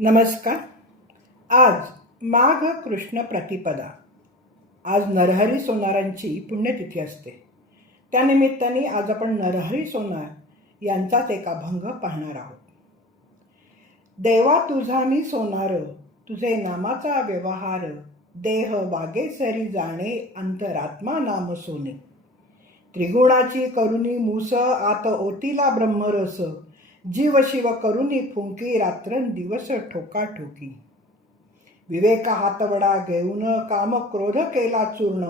नमस्कार. आज माघ कृष्ण प्रतिपदा. आज नरहरी सोनारांची पुण्यतिथी असते. त्यानिमित्ताने आज आपण नरहरी सोनार यांचाच एक अभंग पाहणार आहोत. देवा तुझा मी सोनार तुझे नामाचा व्यवहार देह वागे सरी जाणे अंतरात्मा नाम सोने. त्रिगुणाची करुणी मूस आत ओतीला ब्रह्मरस जीव शिव करुणी फुंकी रात्रन दिवस ठोका ठोकी विवेक हातवडा घेऊन काम क्रोध केला चूर्ण.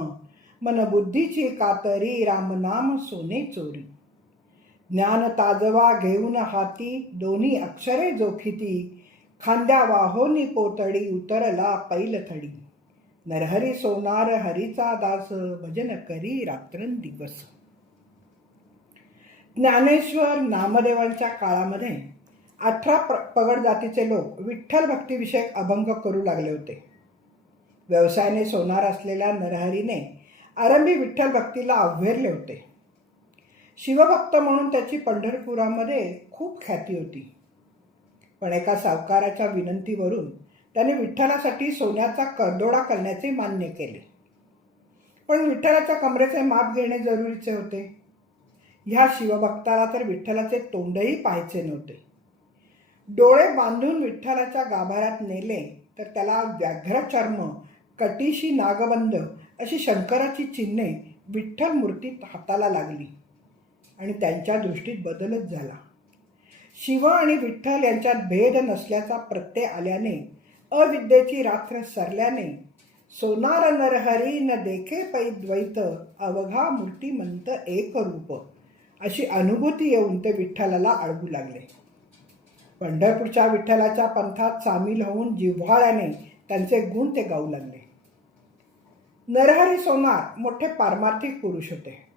मन बुद्धीची कातरी रामनाम सोने चोरी. ज्ञान ताजवा घेऊन हाती दोन्ही अक्षरे जोखिती. खांद्या वाहोनी पोतडी उतरला पैलथडी नरहरी सोनार हरीचा दास भजन करी रात्रंदिवस दिवस. ज्ञानेश्वर नामदेवांच्या काळामध्ये अठरा प पगड जातीचे लोक विठ्ठल भक्तीविषयक अभंग करू लागले होते. व्यवसायाने सोनार असलेल्या नरहरीने आरंभी विठ्ठल भक्तीला अव्हेरले होते. शिवभक्त म्हणून त्याची पंढरपुरामध्ये खूप ख्याती होती. पण एका सावकाराच्या विनंतीवरून त्याने विठ्ठलासाठी सोन्याचा करदोडा करण्याचे मान्य केले. पण विठ्ठलाच्या कमरेचे माप घेणे जरुरीचे होते. ह्या शिवभक्ताला तर विठ्ठलाचे तोंडही पाहायचे नव्हते. डोळे बांधून विठ्ठलाच्या गाभाऱ्यात नेले तर त्याला व्याघ्र चर्म कटीशी नागबंध अशी शंकराची चिन्हे विठ्ठल मूर्तीत हाताला लागली आणि त्यांच्या दृष्टीत बदलच झाला. शिव आणि विठ्ठल यांच्यात भेद नसल्याचा प्रत्यय आल्याने अविद्येची रात्र सरल्याने सोनार नरहरी न देखे पै द्वैत अवघा मूर्तिमंत एक रूप. अशी अनुभूती येऊन ते विठ्ठलाला अडवू लागले. पंढरपूरच्या विठ्ठलाच्या पंथात सामील होऊन जिव्हाळ्याने त्यांचे गुण ते गाऊ लागले. नरहरी सोनार मोठे पारमार्थिक पुरुष होते.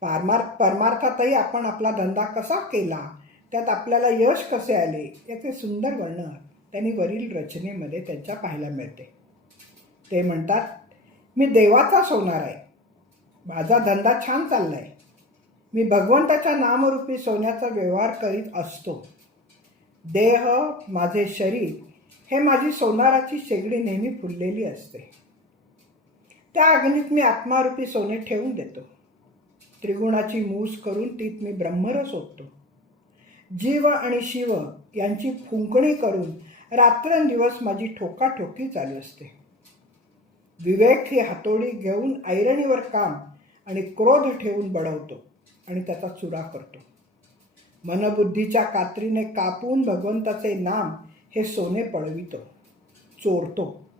पारमार परमार्थातही आपण आपला धंदा कसा केला त्यात आपल्याला यश कसे आले याचे सुंदर वर्णन त्यांनी वरील रचनेमध्ये त्यांच्या पाहायला मिळते. ते म्हणतात मी देवाचा सोनार आहे. माझा धंदा छान चाललाय. मी भगवंताच्या नामरूपी सोन्याचा व्यवहार करीत असतो. देह माझे शरीर हे माझी सोनाराची शेगडी नेहमी फुललेली असते. त्या अग्नीत मी आत्मारूपी सोने ठेवून देतो. त्रिगुणाची मूस करून तीत मी ब्रह्मरस ओततो. जीव आणि शिव यांची फुंकणी करून रात्रंदिवस माझी ठोकाठोकी चालू असते. विवेक ही हातोडी घेऊन ऐरणीवर काम आणि क्रोध ठेवून बडवतो आणि त्याचा चुरा करतो. मनबुद्धीच्या कात्रीने कापून भगवंताचे नाम हे सोने पळवितो चोरतो.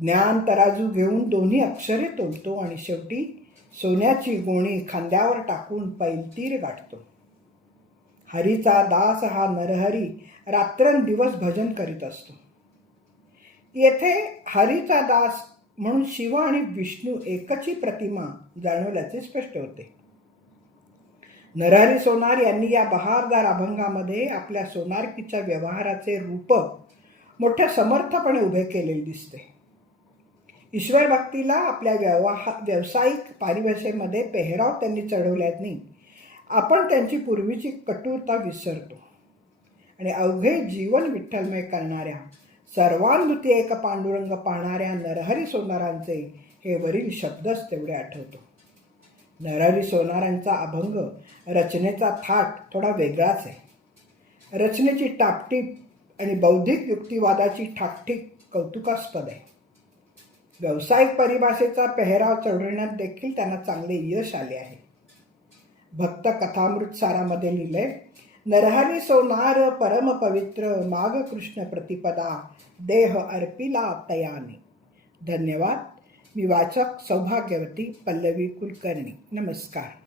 ज्ञान तराजू घेऊन दोन्ही अक्षरे तोलतो आणि शेवटी सोन्याची गोणी खांद्यावर टाकून पैलतीर गाठतो. हरीचा दास हा नरहरी रात्रंदिवस भजन करीत असतो. येथे हरीचा दास म्हणून शिव आणि विष्णू एकची प्रतिमा जाणवल्याचे स्पष्ट होते. नरहरी सोनार यांनी या बहारदार अभंगामध्ये आपल्या सोनारकीच्या व्यवहाराचे रूप मोठ्या समर्थपणे उभे केलेले दिसते. ईश्वर भक्तीला आपल्या व्यवहा व्यावसायिक परिभाषेमध्ये पेहराव त्यांनी चढवल्याने आपण त्यांची पूर्वीची कटुरता विसरतो. आणि अवघे जीवन विठ्ठलमय करणाऱ्या सर्वानुभूती एक पांडुरंग पाहणाऱ्या नरहरी सोनारांचे हे वरील शब्दच तेवढे आठवतो. नरहरी सोनारांचा अभंग रचनेचा थाट थोडा वेगळाच आहे. रचनेची टापटीप आणि बौद्धिक युक्तिवादाची ठाकठीक कौतुकास्पद आहे. व्यावसायिक परिभाषेचा पेहराव चढवण्यात देखील त्यांना चांगले यश आले आहे. भक्त कथामृत सारामध्ये लिहिले नरहरी सोनार परम पवित्र माघ कृष्ण प्रतिपदा देह अर्पिला तयाने. धन्यवाद. मी वाचक सौभाग्यवती पल्लवी कुलकर्णी. नमस्कार.